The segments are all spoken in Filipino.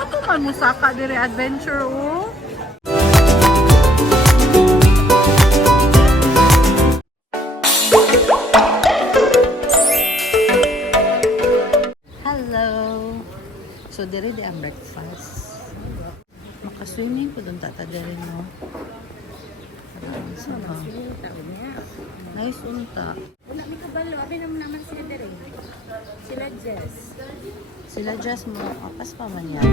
Wato man mo saka dire adventure oh. Hello. So dire di ang breakfast. Maka-swimming ko dun tata dire no. Nice unta. Wala may kabalo, abi naman sila dire. Sila Jess. Sila just mo apas pa man yan.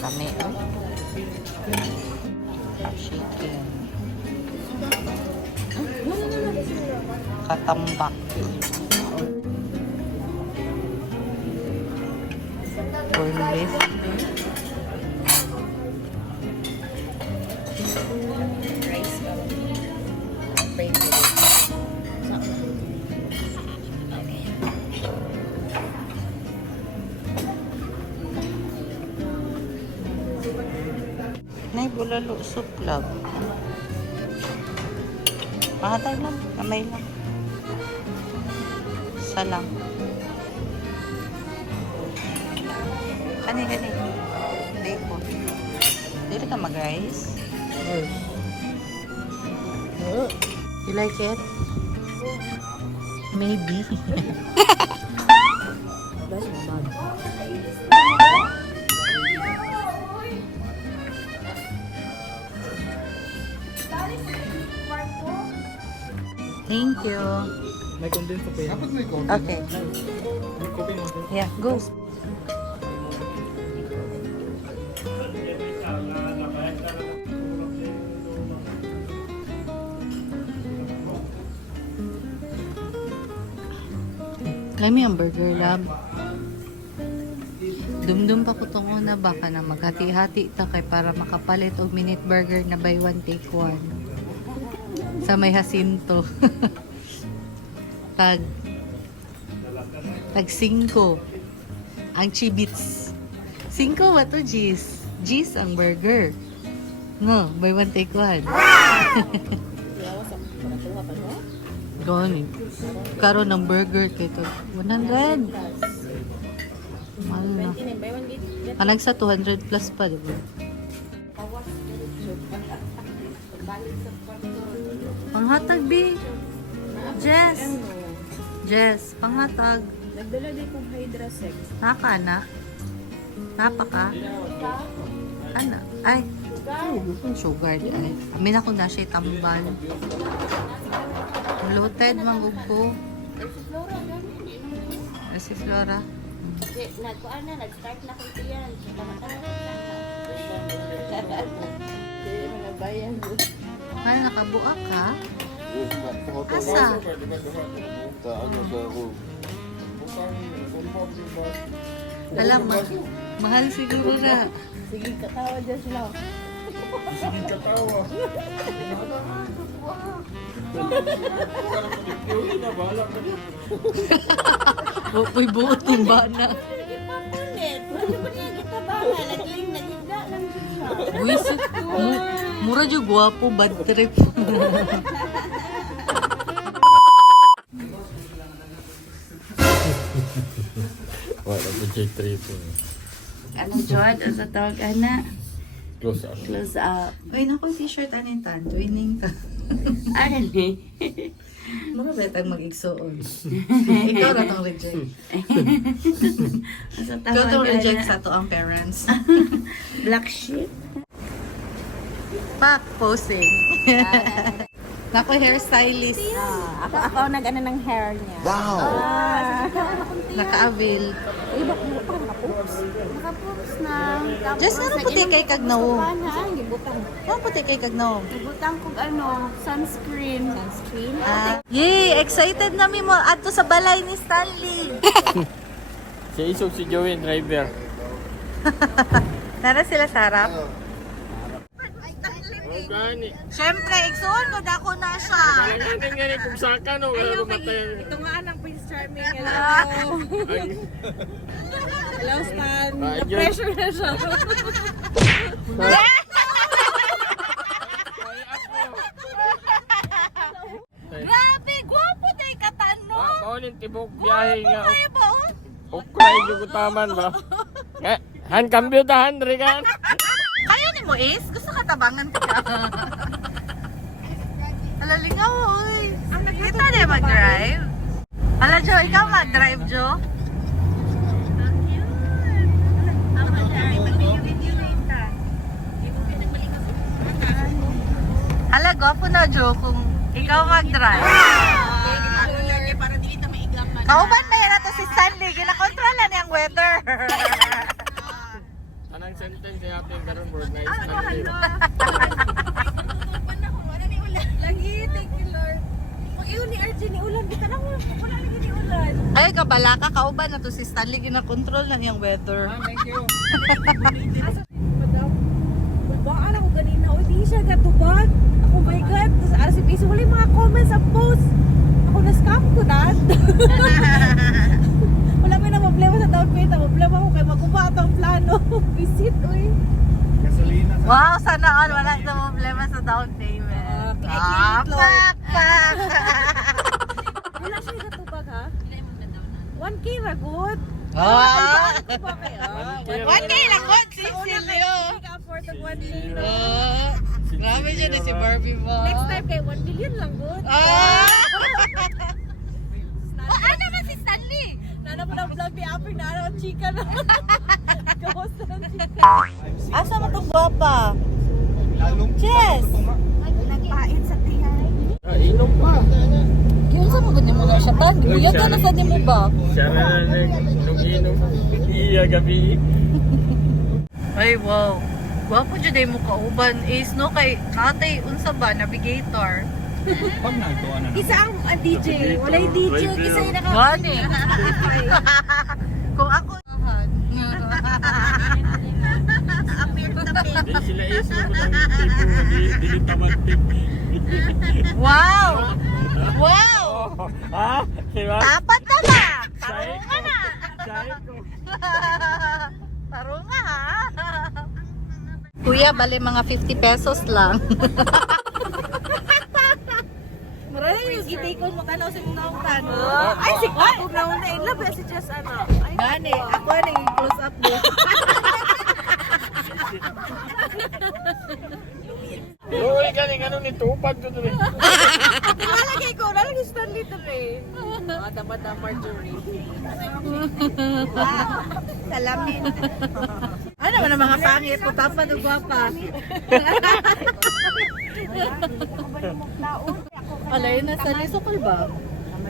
Kami chicken katambak corn beef Rice ka. Pray for nay bulalo suplab mahatag lang kamay lang salang kani bacon dili ka mag rice you like it maybe Bas mamag. thank you May condense pa yan. Dapat may okay May kopi mo. yeah go Kami ang burger lab. Dumdum pa ko tungo na baka na maghati-hati ta kay para makapalit og minute burger na buy one take one. Sa may Jacinto. tag 5 ang chibits. 5 ba to G's? G's ang burger. No, buy one take one. Gani. Karon ng burger kito 100. Mahal na. Anag sa 200 plus pa, di ba? Panghatag, B. Jess, panghatag. Nagdala din kong Hydra Sex. Naka, anak? Napa ka? Ano? Ay. Sugar di ay. Amin ako na siya tambal. Loaded, mangugpo. Si Flora. Nagkuan na, nag-start na kong tiyan. Kaya malabayan mo. Ay, nakabuak ka? Asa? Alam mo, mahal siguro na. Sige, katawa dyan sila. Sige katawa. Uy, buot yung bana. Papalit. Ano ba niya kita bala? Nagigda lang siya. Buisit. Mura dyo guwapo, bad trip. Wala po J3 po. Ano, Jod? Ano tawag, Ana? Close up. Close up. Uy, naku, t-shirt anin tan. Twinning ka. Ano ni? Mga betang mag-igsoon. Ikaw na tong reject. Asa Ikaw tawag, tong reject Ana? sa to ang parents. Black sheep? Pak, posing. Naku, hairstylist. Ako nag-ano ng hair niya. Wow! Ah. Naka-avail. Iba, parang Naka-poops na. Tapos, Just na puti kay Kagnaw. Gibutang. Ano puti kay Kagnaw? Gibutang kog sunscreen. Sunscreen? Yay! Excited nami mo adto sa balay ni Stanley. Si Isog si Joey, driver. Nara sila sa harap. Oh, gani. Siyempre, igsuon mo dako na siya. Galing gani kung saka no, kaya lumatay. Ito nga ang Prince Charming. Hello. Hello, Stan. Na-pressure na siya. Grabe, gwapo tayo katano. Maunin tibok biyahe nga. Kaya ba oh? Ukray jugutaman ba? Han cambio tahan regan. Kaya ni mo is? Gusto ka tabangan ka? Alalingaw, oy. Kita na mag-drive? Ala, Jo, ikaw mag-drive, Jo? Ala, gwapo na, Jo, kung ikaw mag-drive. Kauban na yan nato si Stanley. Ginakontrola niya ang weather. Anang sentence sa ating karon bro na isang Lagi, thank you, Lord. Pag iyon ni RJ ni Ulan, kita lang wala lagi ni Ulan. Ay, kabala ka. Kauban na to si Stanley. Ginakontrol na niyang weather. Thank you. Madam, bulbaan ako ganina. O, di siya gatubag. Oh my God. Tapos si Piso, wala yung mga comments sa post. Ako na-scam ko na. Wala may na problema sa down payment. Problema ko kay maguba ang plano. Visit, uy. Wow, sana all. Wala ito problema sa down payment. Ah, Pak, pak. Wala siya gatubag, ha? 1K ra good. Ah. Ko ba kaya? 1K lang, God, Cecilio. Hindi ka afford ng 1K. no? Grabe siya na si Barbie mo. Next time kay 1 million lang good. Ano ba si Stanley? Nana mo na vlog ni Apple na ano, chika na. Ghost na ng chika. Asa mo itong guwapa? Yes. Nagpain sa tiyan. Inom pa. Yung sa mga mo na siya tan. Buyag ka na sa mo ba? Siya na nag-inom. Iya gabi. Ay, wow. Gwapo dyan ay mo kauban. Is no kay katay unsa ba navigator. Pag nagtuwa na. Isa ang DJ. Wala yung DJ. Isa yung naka... Gani. Kung ako Di sila iso mo lang tipo dilitamantik. wow! Wow! Ha? Diba? Dapat na ba? Tarunga na! Sabi ko. Tarunga ha? Kuya, bali mga 50 pesos lang. Maraming yung itikon mo tanaw sa mga nautan. Ay, si Kwapo na una. In love si Jess ano. Gani, ako na yung close up mo. Uy, galing ano ni tupad ko to eh. Nalagay ko. Nalagay Stanley to eh. Mata-mata Marjorie. Salamin. Ano naman ang mga pangit? Putapa ng gwapa. Alay na sa lisokol ba?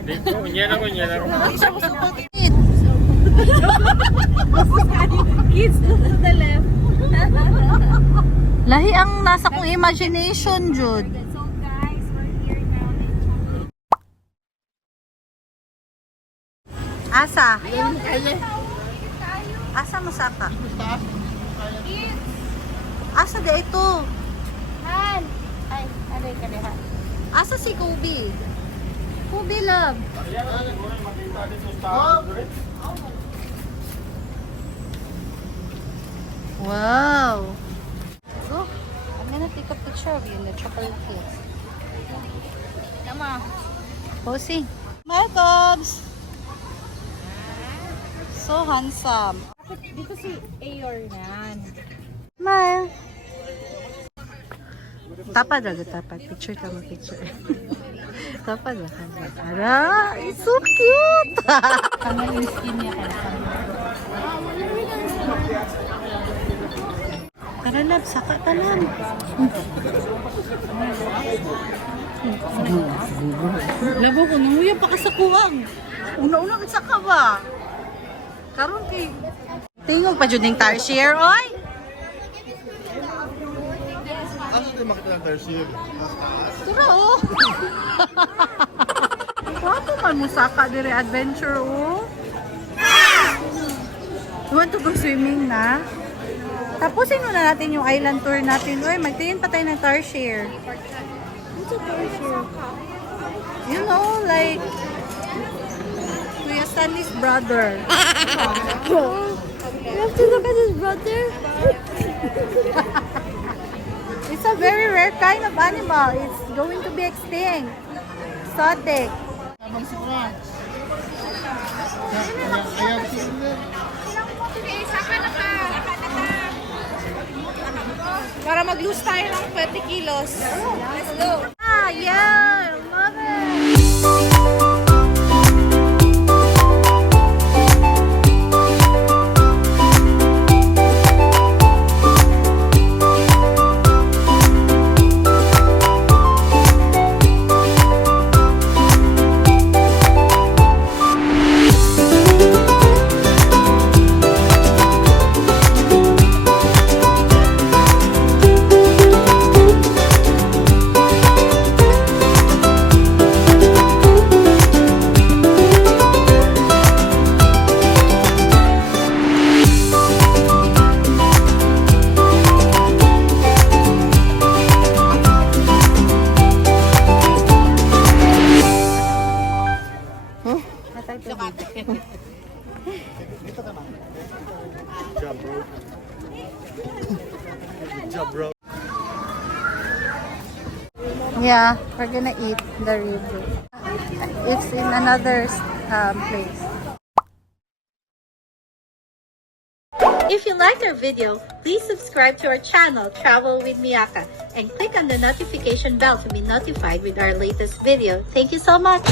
Dito, yan ako. Hindi siya masukot. Kids to the left. Lahi ang nasa kong imagination, Jude. So guys, we're here now. Asa? Asa masaka? Asa da ito? Han! Ay, aray ka diha. Asa si Kobe? Kobe, love. Wow. Look, I'm gonna take a picture of you in the chocolate cake. Tama. Posing. Malcolms! So handsome. Dito si Ayor nan. Smile. Tapad agad, tapad. Picture tama, picture. Tapad ba? Ara, it's so cute! Tama yung skin niya kaya. Tara, lab, saka ka lang. Labo ko, nanguya pa ka sa kuwang. Una-una ka saka ba? Karon kay Tingog pa dyan yung tarsier, oy! Asa tayo makita ng tarsier? Tura, oh! Wapo man mo saka dire adventure, oh! You want to go swimming na? Tapusin muna natin yung island tour natin. Uy, magtingin pa tayo ng tarsier. What's a tarsier? You know, like Kuya Stanley's brother. You have to look at his brother. It's a very rare kind of animal. It's going to be extinct. Exotic. Abang suka. Ayaw siya. Para mag-lose tayo ng 20 kilos. Let's go. Ah, yeah! Love it! Job, bro. Yeah, we're gonna eat the river. It's in another place. If you liked our video, please subscribe to our channel, Travel with Miyaka, and click on the notification bell to be notified with our latest video. Thank you so much!